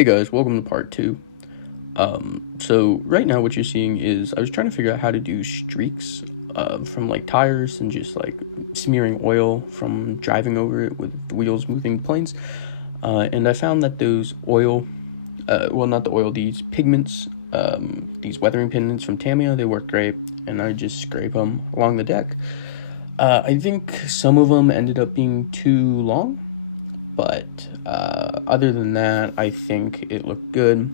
Hey guys, welcome to part 2. So right now what you're seeing is I was trying to figure out how to do streaks from like tires and just like smearing oil from driving over it with the wheels moving planes. And I found that those these pigments, these weathering pigments from Tamiya, they work great, and I just scrape them along the deck. I think some of them ended up being too long, but other than that, I think it looked good.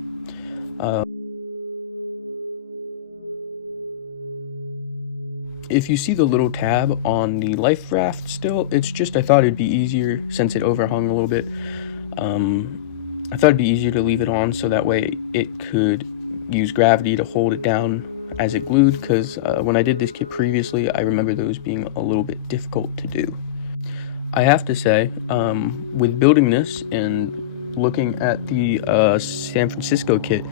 If you see the little tab on the life raft still, it's just I thought it'd be easier since it overhung a little bit. I thought it'd be easier to leave it on so that way it could use gravity to hold it down as it glued, because when I did this kit previously, I remember those being a little bit difficult to do. I have to say, with building this and looking at the San Francisco kit,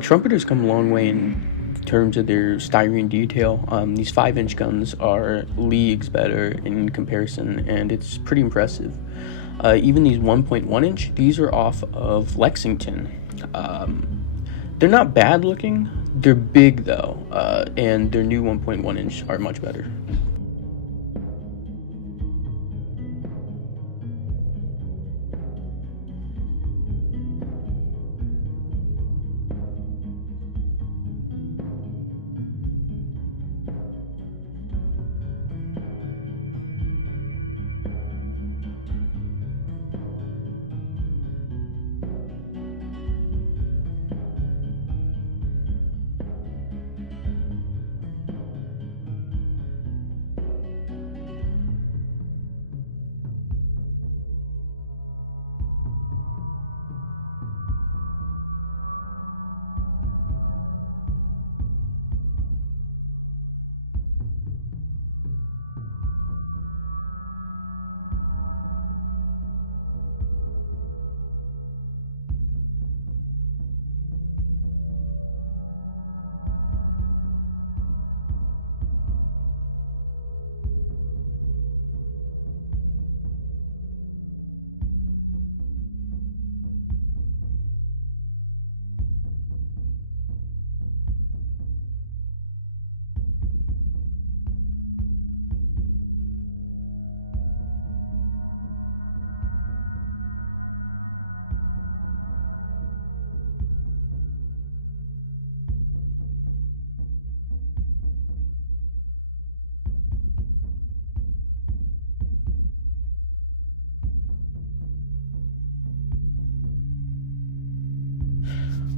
Trumpeter's come a long way in terms of their styrene detail. These 5-inch guns are leagues better in comparison, and it's pretty impressive. Even these 1.1 inch, these are off of Lexington. They're not bad looking, they're big though, and their new 1.1 inch are much better.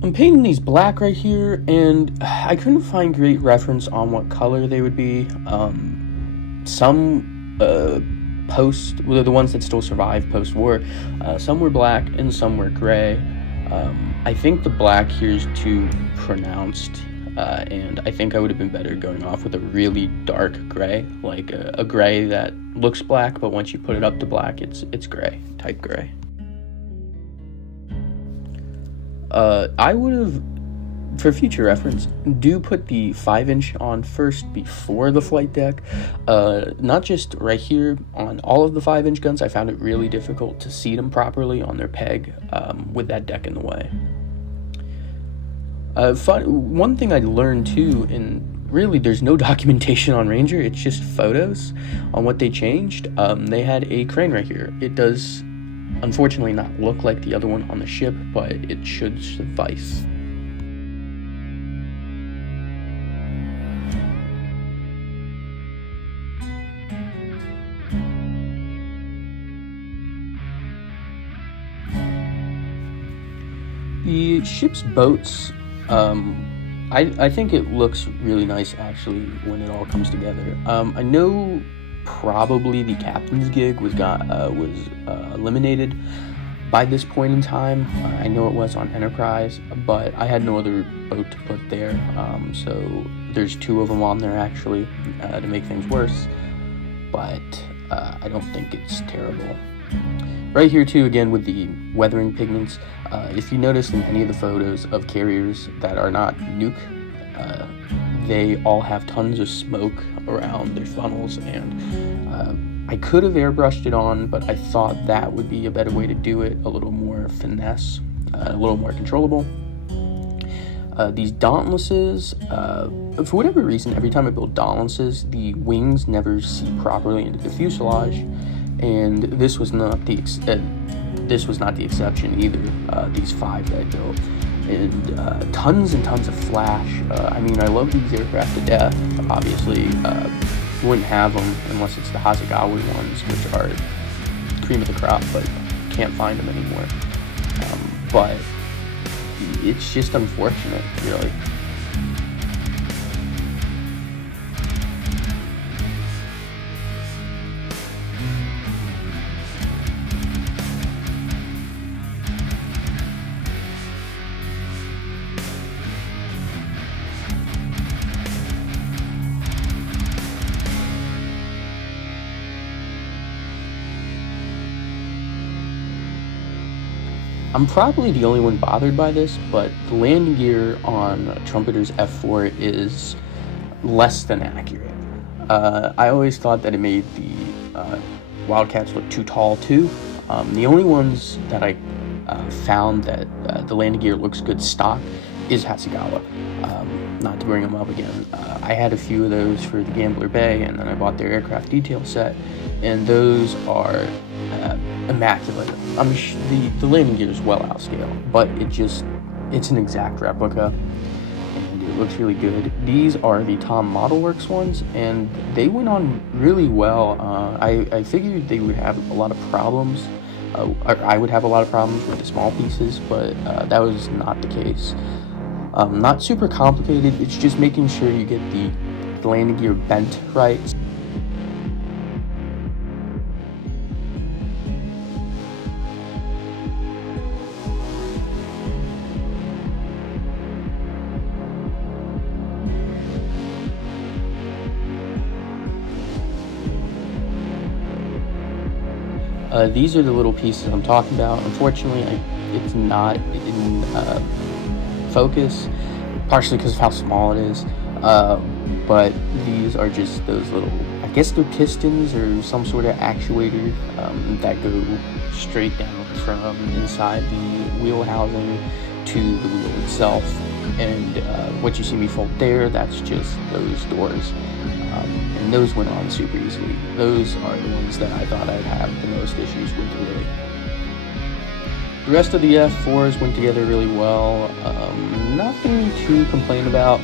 I'm painting these black right here, and I couldn't find great reference on what color they would be. Some the ones that still survive post-war, some were black and some were gray. I think the black here is too pronounced, and I think I would have been better going off with a really dark gray, like a gray that looks black, but once you put it up to black, it's gray, type gray. I would have, for future reference, do put the 5-inch on first before the flight deck. Not just right here on all of the 5-inch guns. I found it really difficult to seat them properly on their peg with that deck in the way. One thing I learned too, and really there's no documentation on Ranger, it's just photos on what they changed. They had a crane right here. It does unfortunately not look like the other one on the ship, but it should suffice. The ship's boats, I think it looks really nice actually when it all comes together. I know probably the captain's gig was eliminated by this point in time. I know it was on Enterprise, but I had no other boat to put there, so there's 2 of them on there actually to make things worse, but I don't think it's terrible. Right here too, again with the weathering pigments, if you notice in any of the photos of carriers that are not nuke, they all have tons of smoke around their funnels, and I could have airbrushed it on, but I thought that would be a better way to do it, a little more finesse. a little more controllable. These dauntlesses, for whatever reason, every time I build dauntlesses, the wings never see properly into the fuselage, and this was not the exception either. These 5 that I built, and tons and tons of flash. I mean, I love these aircraft to death. Obviously, wouldn't have them unless it's the Hasegawa ones, which are cream of the crop, but can't find them anymore. But it's just unfortunate, really. I'm probably the only one bothered by this, but the landing gear on Trumpeter's F4 is less than accurate. I always thought that it made the Wildcats look too tall too. The only ones that I found that the landing gear looks good stock is Hasegawa. Not to bring them up again, I had a few of those for the Gambler Bay, and then I bought their aircraft detail set, and those are immaculate. The landing gear is well out scale, but it's an exact replica, and it looks really good. These are the Tom Model Works ones, and they went on really well. I figured they would have a lot of problems. I would have a lot of problems with the small pieces, but that was not the case. Not super complicated, it's just making sure you get the landing gear bent right. These are the little pieces I'm talking about. Unfortunately, it's not in focus, partially because of how small it is, but these are just those little, I guess they're pistons or some sort of actuator that go straight down from inside the wheel housing to the wheel itself, and what you see me fold there, that's just those doors. And those went on super easily. Those are the ones that I thought I'd have the most issues with today. The rest of the F4s went together really well. Nothing to complain about.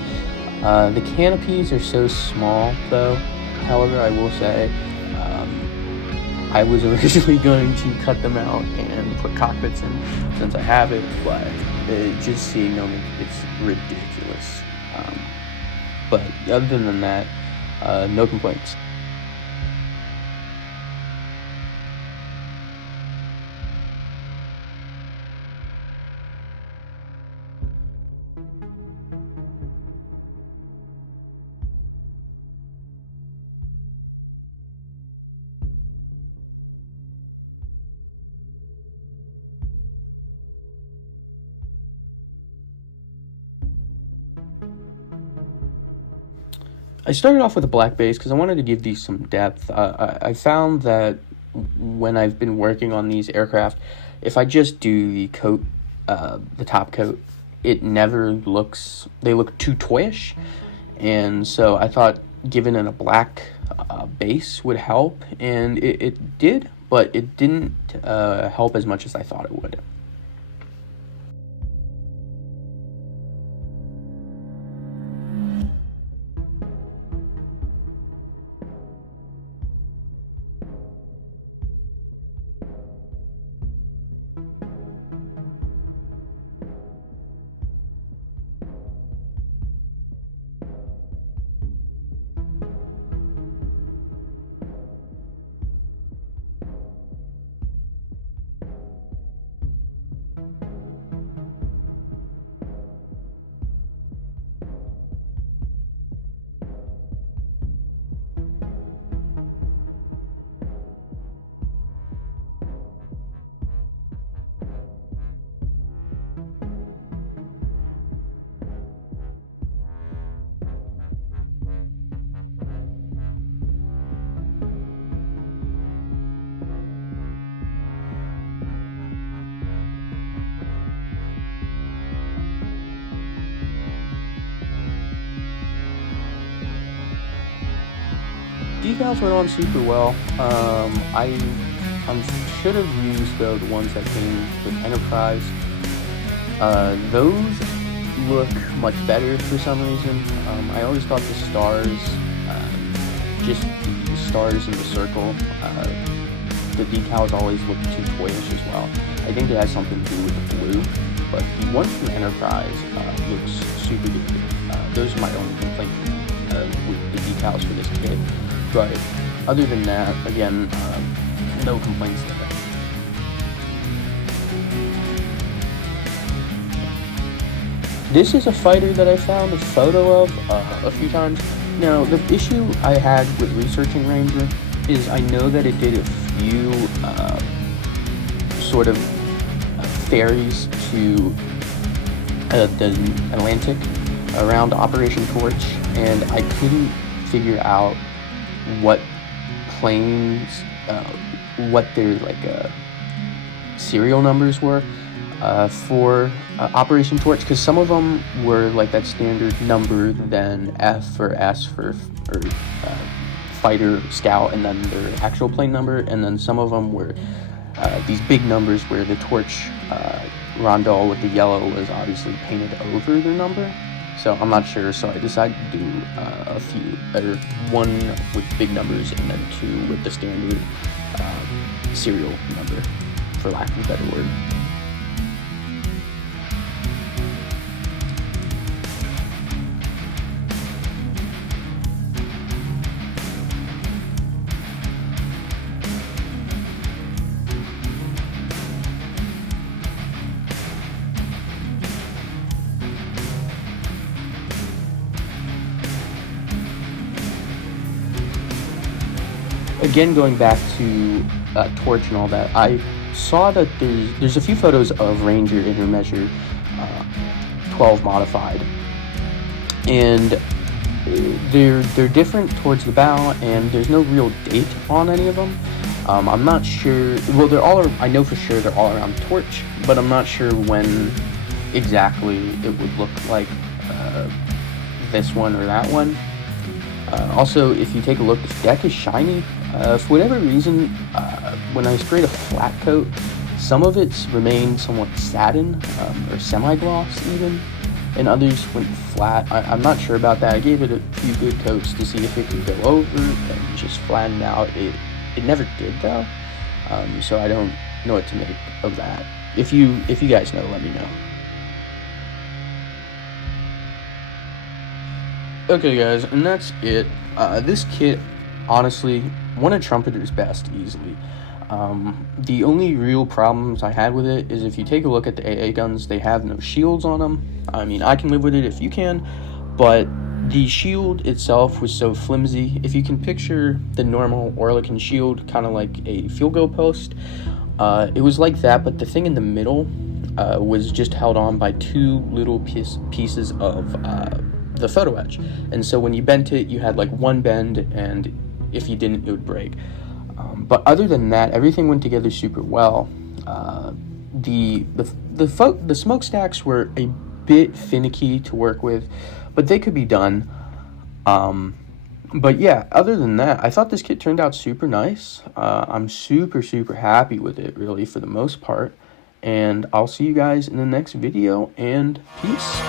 The canopies are so small, though. However, I will say, I was originally going to cut them out and put cockpits in, since I have it, but just seeing them, it's ridiculous. But other than that, no complaints. I started off with a black base because I wanted to give these some depth. I found that when I've been working on these aircraft, if I just do the coat, the top coat, it never looks, they look too toyish. And so I thought giving it a black base would help, and it did, but it didn't help as much as I thought it would. decals went on super well. I should have used the ones that came with Enterprise. Those look much better for some reason. I always thought the stars, just the stars in the circle, the decals always look too toyish as well. I think it has something to do with the blue, but the one from Enterprise looks super good. Those are my only complaint with the decals for this kit. But other than that, again, no complaints there. This is a fighter that I found a photo of a few times. Now, the issue I had with researching Ranger is I know that it did a few sort of ferries to the Atlantic around Operation Torch, and I couldn't figure out what planes, what their serial numbers were for Operation Torch, because some of them were like that standard number, then F or S for fighter, scout, and then their actual plane number, and then some of them were these big numbers where the Torch rondel with the yellow was obviously painted over their number. So I'm not sure, so I decided to do a few, or one with big numbers and then two with the standard serial number, for lack of a better word. Again, going back to Torch and all that, I saw that there's a few photos of Ranger Intermeasure 12 modified, and they're different towards the bow, and there's no real date on any of them. I'm not sure. Well, I know for sure they're all around Torch, but I'm not sure when exactly it would look like this one or that one. Also, if you take a look, this deck is shiny. For whatever reason, when I sprayed a flat coat, some of it's remained somewhat satin, or semi-gloss even, and others went flat. I'm not sure about that. I gave it a few good coats to see if it could go over and just flatten out. It never did though, so I don't know what to make of that. If you guys know, let me know. Okay guys, and that's it. This kit, honestly, one of Trumpeter's best, easily. The only real problems I had with it is if you take a look at the AA guns, they have no shields on them. I mean, I can live with it if you can, but the shield itself was so flimsy. If you can picture the normal Oerlikon shield, kind of like a field goal post, it was like that, but the thing in the middle was just held on by two little pieces of the photo etch, and so when you bent it, you had like one bend, and if you didn't, it would break. But other than that, everything went together super well. The smokestacks were a bit finicky to work with, but they could be done. But yeah, other than that, I thought this kit turned out super nice. I'm super happy with it, really, for the most part. And I'll see you guys in the next video, and peace.